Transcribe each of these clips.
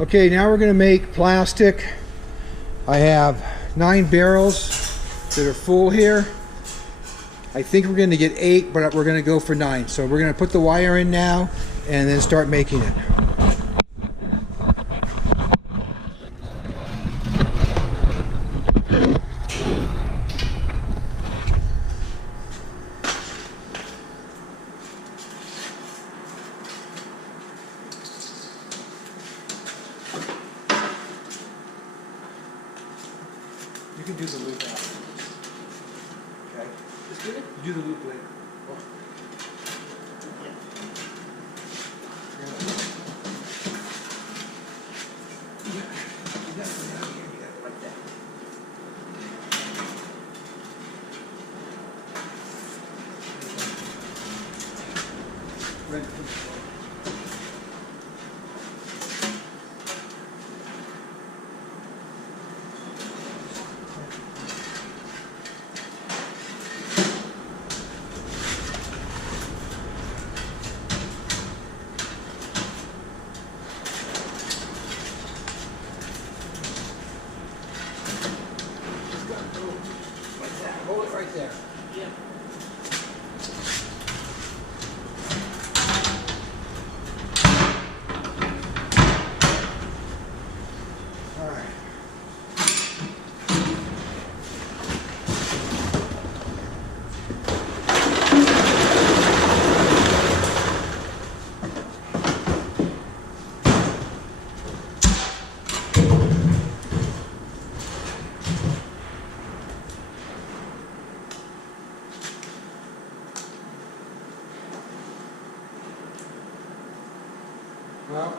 Okay, now we're going to make plastic. I have 9 barrels that are full here. I think we're going to get 8, but we're going to go for 9. So we're going to put the wire in now and then start making it. You can do the loop afterwards. Okay? Just do it? Do the loop later. Hold it right there. Yeah. All right. Well,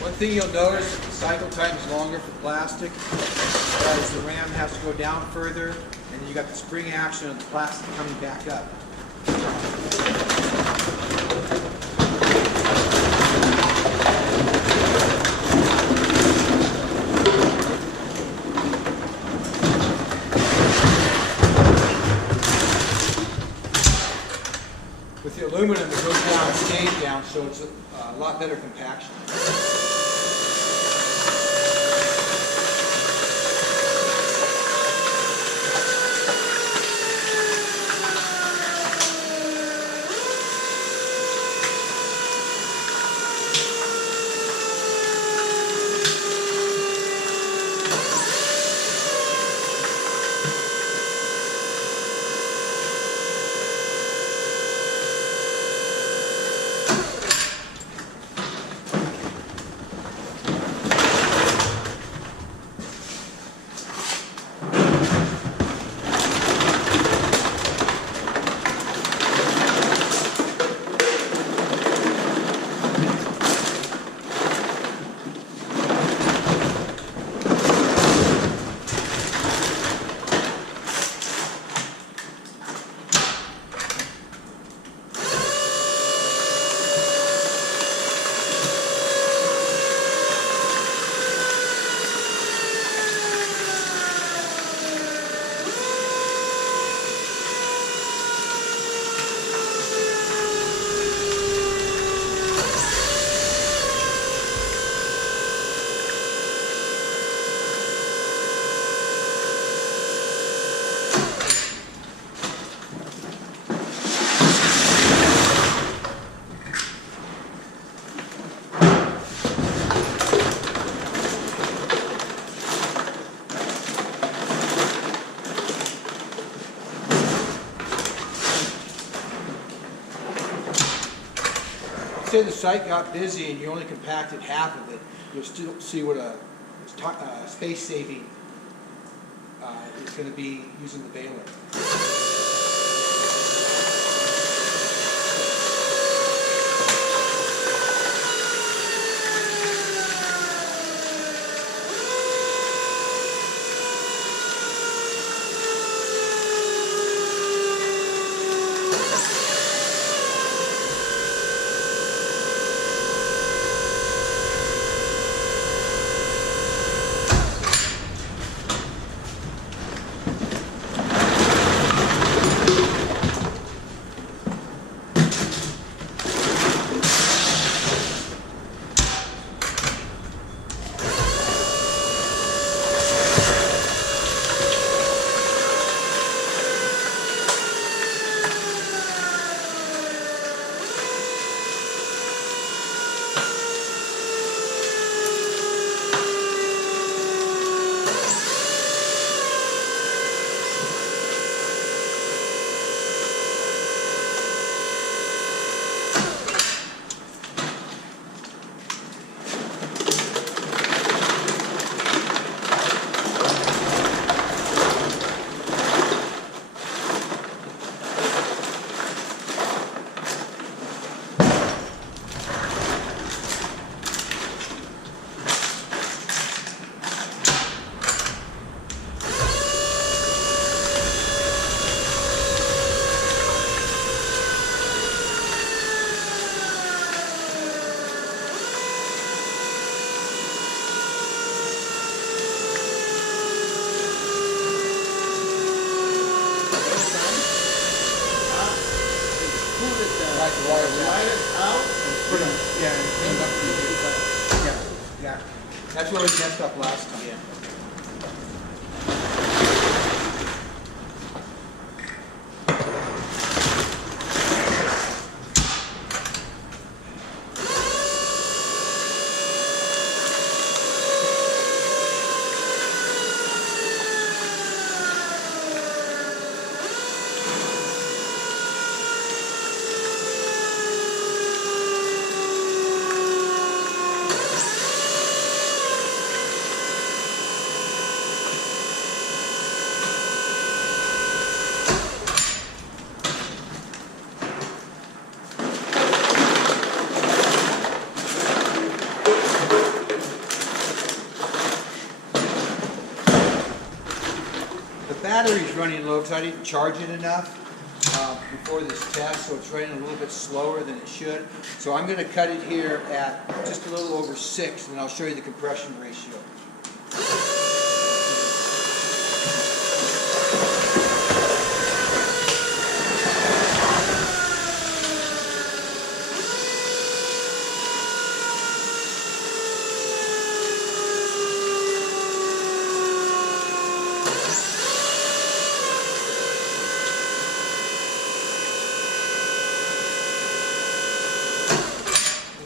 one thing you'll notice, the cycle time is longer for plastic because the ram has to go down further, and then you got the spring action of the plastic coming back up. With the aluminum, it goes down and stays down, so it's a lot better compaction. let's say the site got busy and you only compacted half of it, you'll still see what a space saving is going to be using the baler. That's where we messed up last time. Yeah. Battery's running low because I didn't charge it enough before this test, so it's running a little bit slower than it should. So I'm going to cut it here at just a little over 6, and I'll show you the compression ratio.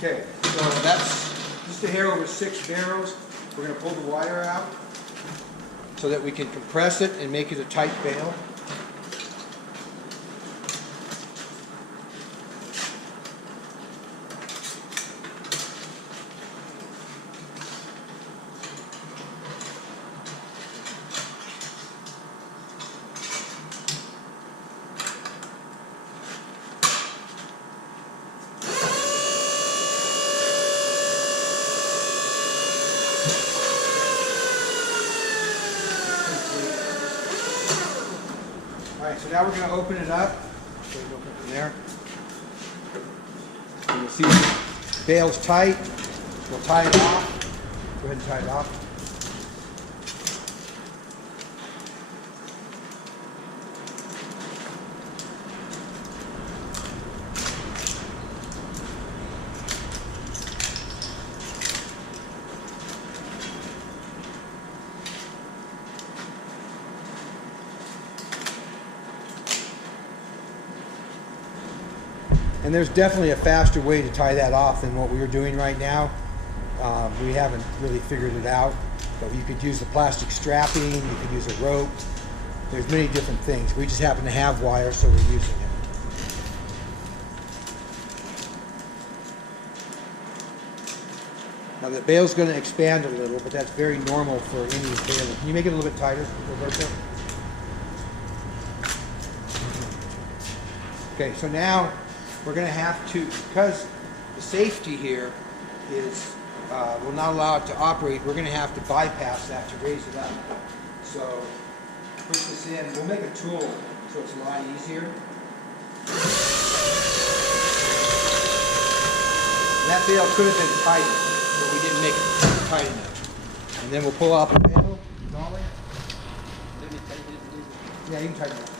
Okay, so that's just a hair over 6 barrels. We're going to pull the wire out so that we can compress it and make it a tight bale. Alright, so now we're going to open it up. So you open it from there. And you'll see the bale's tight. We'll tie it off. Go ahead and tie it off. And there's definitely a faster way to tie that off than what we are doing right now. We haven't really figured it out, but you could use the plastic strapping, you could use a rope. There's many different things. We just happen to have wire, so we're using it. Now the bale's going to expand a little, but that's very normal for any bale. Can you make it a little bit tighter, Roberto? Okay, so now we're going to have to, because the safety here is will not allow it to operate, we're going to have to bypass that to raise it up. So push this in. We'll make a tool so it's a lot easier. And that bale could have been tighter, but we didn't make it tight enough. And then we'll pull out the bale. Nollie? Yeah, you can tighten it up.